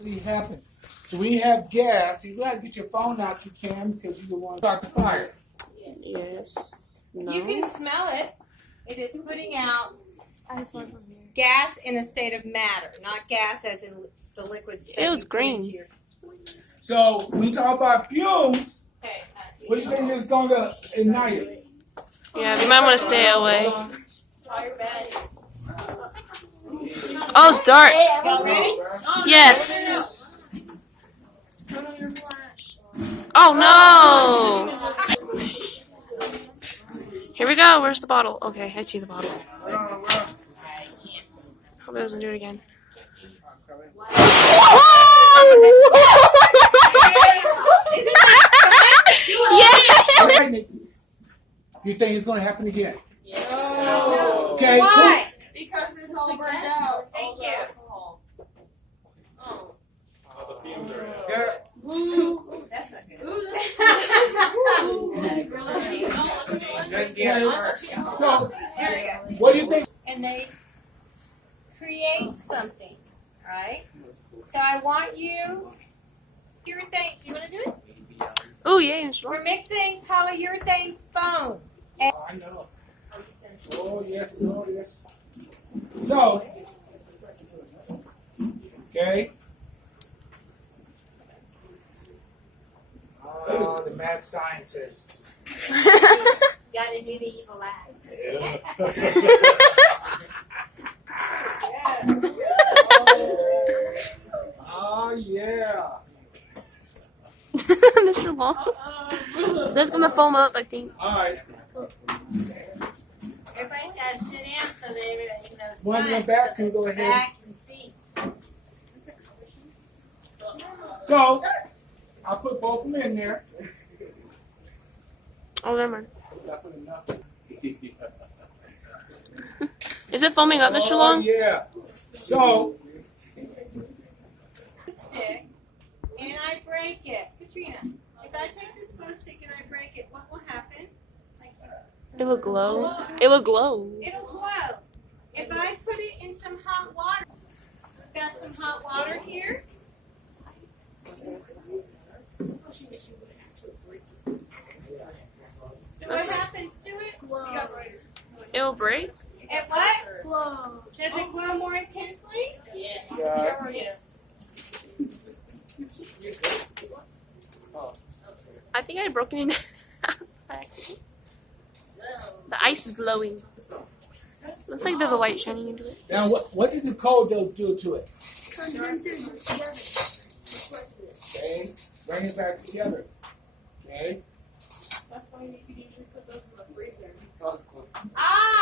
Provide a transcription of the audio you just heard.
Happen. So when you have gas, you gotta get your phone out. You can because you don't want to start the fire. Yes. No. You can smell it. It is putting out gas in a state of matter, not gas as in the liquid. It's green. So when you talk about fumes, Okay. what do you think is going to ignite it? Yeah, you might want to stay away. Oh, it's dark. Y'all ready? Yes. Oh no. Here we go. Where's the bottle? Okay, I see the bottle. Hope it doesn't do it again. Yeah. You think it's going to happen again? No. Okay. Why? Because it's all burned out. Thank you. Ooh, That's not good. So, what do you think? And they create something, right? So I want you, urethane, you want to do it? Oh yeah, sure. We're mixing polyurethane foam. I know. Oh, yes. Oh, yes. So, okay. Oh, the mad scientist. gotta do the evil act. Oh, yeah. Mr. Long. That's gonna foam up, I think. All right. Everybody's gotta sit down so they, you know, One in the back can go ahead. back and see. So, I'll put both of them in there. Oh, never mind. Is it foaming up, Mr. Long? Oh, yeah. So, Stick, and I break it. Katrina, if I take this glue stick and I break it, what will happen? It will glow. It will glow. It'll glow. If I put it in some hot water, got some hot water here. What happens to it? It will break. It what? Glow. Does it glow more intensely? yeah. I think I had broken it by accident. The ice is glowing. Looks like there's a light shining into it. Now, what does the cold do to it? Condenses it together. Okay. Bring it back together. Okay. That's why you can usually put those in the freezer. Ah,